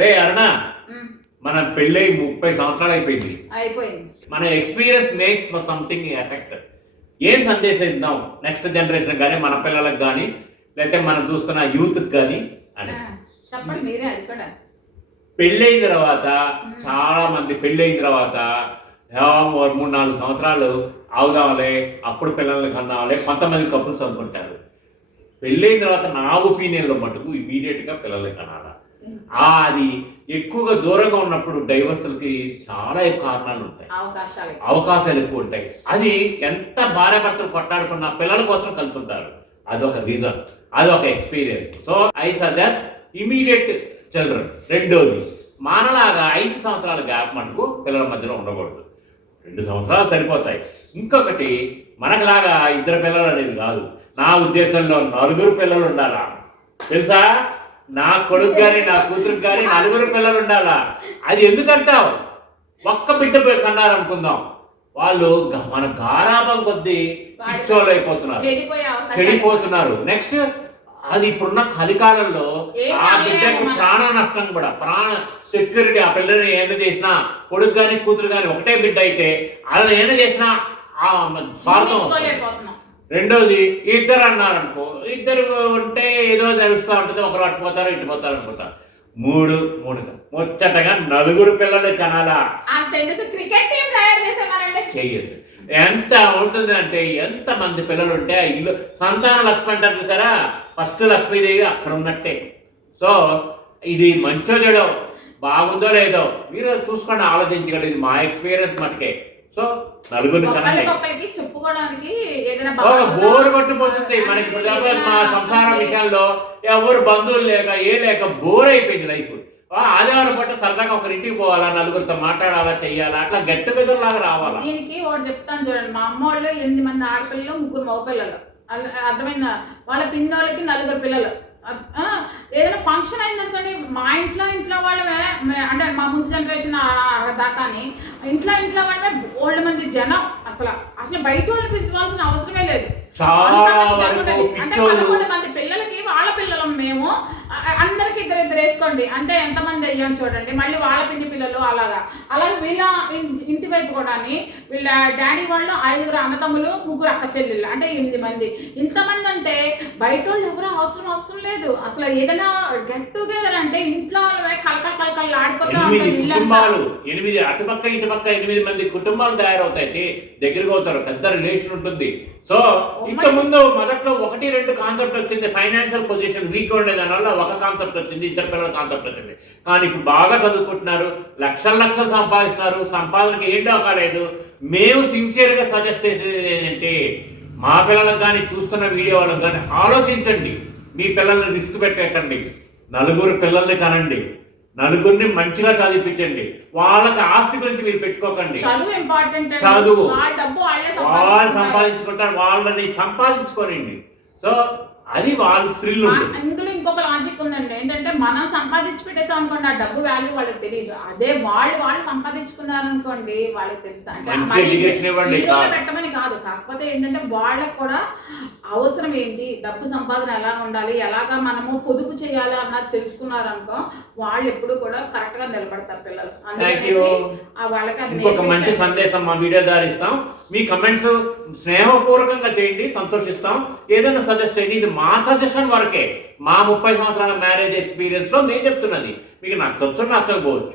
రే అరుణ, మన పెళ్ళై 30 సంవత్సరాలు అయిపోయింది. మన ఎక్స్పీరియన్స్ మేక్స్ సంథింగ్ ఎఫెక్ట్. ఏం సందేశం ఇద్దాం నెక్స్ట్ జనరేషన్ కానీ, మన పిల్లలకు కానీ, లేకపోతే మనం చూస్తున్న యూత్కి కానీ అని చెప్పండి మీరే. అది కూడా పెళ్ళైన తర్వాత చాలా మంది పెళ్ళైన తర్వాత 3-4 సంవత్సరాలు అవుదాంలే, అప్పుడు పిల్లల్ని కన్నాంలే, కొంతమంది కప్పులు చదువుకుంటారు. పెళ్ళైన తర్వాత నా ఒపీనియన్లో మటుకు ఇమీడియట్గా పిల్లల్ని కనాలా. అది ఎక్కువగా దూరంగా ఉన్నప్పుడు డైవర్సులకి చాలా కారణాలు ఉంటాయి, అవకాశాలు ఎక్కువ ఉంటాయి. అది ఎంత భార్య భర్తలు కొట్టాడుకున్న పిల్లల కోసం కలుసుంటారు. అదొక రీజన్, అదొక experience. So I suggest immediate children. రెండోది, మనలాగా 5 సంవత్సరాల గ్యాప్ మటుకు పిల్లల మధ్యలో ఉండకూడదు. 2 సంవత్సరాలు సరిపోతాయి. ఇంకొకటి, మనకులాగా 2 పిల్లలు అనేది కాదు. నా ఉద్దేశంలో 4 పిల్లలు ఉండాలా. తెలుసా, నా కొడుకు కానీ నా కూతురికి కానీ 4 పిల్లలు ఉండాలా. అది ఎందుకంటావు? ఒక్క బిడ్డ కన్నారనుకుందాం, వాళ్ళు మన గారాబం కొద్దీ పిచ్చోళ్ళు అయిపోతున్నారు, చెడిపోతున్నారు. నెక్స్ట్, అది ఇప్పుడున్న కలికాలంలో ఆ బిడ్డకి ప్రాణ నష్టం కూడా, ప్రాణ సెక్యూరిటీ. ఆ పిల్లని ఏం చేసినా, కొడుకు కానీ కూతురు కానీ ఒకటే బిడ్డ అయితే అలా ఏం చేసినా స్వార్థం. రెండోది, 2 అన్నారనుకో, 2 ఉంటే ఏదో నడుస్తూ ఉంటుంది, ఒకరు అట్టుపోతారు ఇటుపోతారు అనుకుంటారు. 3 ముచ్చటగా 4 పిల్లలు కనాలా. చెయ్యదు. ఎంత ఉంటుంది అంటే, ఎంతమంది పిల్లలు ఉంటే ఆ ఇల్లు సంతాన లక్ష్మి అంటారు చూసారా, ఫస్ట్ లక్ష్మీదేవి అక్కడ ఉన్నట్టే. సో ఇది మంచో చెడో, బాగుందో లేదో మీరు చూసుకోండి, ఆలోచించగలరు. ఇది మా ఎక్స్పీరియన్స్ మటుకే. సో 4 చెప్పుకోవడానికి బోర్ కొట్టిపోతుంది మనకి. మా సంసార విషయంలో ఎవరు బంధువులు లేక బోర్ అయిపోయింది లైఫ్. ఆదివారం పూట సరదాగా ఒకరింటికి పోవాలా, 4 మాట్లాడాలా, చెయ్యాలా, అట్లా గట్టు గదులాగా రావాలా. దీనికి ఒకటి చెప్తాను చూడండి. మా అమ్మ వాళ్ళు 8 మంది ఆడపిల్లలు, 3 మగపిల్లలు. అర్థమైందా? వాళ్ళ పిన్నోళ్ళకి 4 పిల్లలు. ఏదైనా ఫంక్షన్ అయిందనుకోండి, మా ఇంట్లో వాళ్ళమే, అంటే మా ముందు జనరేషన్ దాకాని ఇంట్లో వాళ్ళమే బోల్డ్ మంది జనం. అసలు బయట వాళ్ళు పిలవాల్సిన అవసరమే లేదు. అంటే 11 మంది పిల్లలకి వాళ్ళ పిల్లలు మేము, అందరికి 2 వేసుకోండి, అంటే ఎంతమంది అయ్యాం చూడండి. మళ్ళీ వాళ్ళ పిన్ని పిల్లలు అలాగే వీళ్ళ ఇంటి వైపు కూడా వీళ్ళ డాడీ వాళ్ళు 5 అన్నతమ్ములు, 3 అక్క చెల్లెళ్ళు, అంటే 8 మంది. ఇంతమంది అంటే బయట వాళ్ళు ఎవరో అవసరం లేదు. అసలు ఏదైనా గెట్ టుగెదర్ అంటే ఇంట్లో వాళ్ళే కలకల్ ఆడిపోతారు. 8 అటుపక్క ఇటుపక్క 8 మంది కుటుంబాలు తయారవుతాయి, దగ్గరకు అవుతారు, పెద్ద రిలేషన్ ఉంటుంది. సో ఇంతకుముందు మొదట్లో 1-2 కాన్సెప్ట్ వచ్చింది. ఫైనాన్షియల్ పొజిషన్ వీక్ ఉండే దానివల్ల ఒక కాన్సెప్ట్ వచ్చింది, 2 పిల్లల కాన్సెప్ట్ వచ్చింది. కానీ ఇప్పుడు బాగా చదువుకుంటున్నారు, లక్షలు సంపాదిస్తున్నారు, సంపాదనకి ఏం డోకాలేదు. మేము సిన్సియర్గా సజెస్ట్ చేసేది ఏంటంటే, మా పిల్లలకు కానీ, చూస్తున్న వీడియో వాళ్ళకి కానీ ఆలోచించండి. మీ పిల్లల్ని రిస్క్ పెట్టకండి. 4 పిల్లల్ని కనండి, 4 మంచిగా చదివించండి. వాళ్ళకి ఆస్తి గురించి మీరు పెట్టుకోకండి. చదువు వాళ్ళు సంపాదించుకుంటారు, వాళ్ళని సంపాదించుకోనండి. సో అది వాళ్ళ థ్రిల్ ఉంటుంది. ఇందులో ఇంకొక లాజిక్ ఉందండి. ఏంటంటే, మనం సంపాదించి పెట్టేసాం అనుకోండి, ఆ డబ్బు వాల్యూ వాళ్ళకి తెలియదు. అదే వాళ్ళు సంపాదించుకున్నారు అనుకోండి, వాళ్ళకి తెలుస్తా. పెట్టమని కాదు, కాకపోతే ఏంటంటే వాళ్ళకి కూడా అవసరం ఏంటి, డబ్బు సంపాదన ఎలా ఉండాలి, ఎలాగా మనము పొదుపు చేయాలి అన్నది తెలుసుకున్నారు అనుకో, వాళ్ళు ఎప్పుడు కూడా కరెక్ట్ గా నిలబడతారు పిల్లలు. వాళ్ళకి ఇంకొక మంచి సందేశం మా వీడియో ద్వారా ఇస్తాం. మీ కమెంట్స్ స్నేహపూర్వకంగా చేయండి, సంతోషిస్తాం. ఏదైనా సజెస్ట్ చేయండి. ఇది మా సజెషన్ వరకే, మా 30 సంవత్సరాల మ్యారేజ్ ఎక్స్పీరియన్స్ లో నేను చెప్తున్నది. మీకు నచ్చకపోవచ్చు.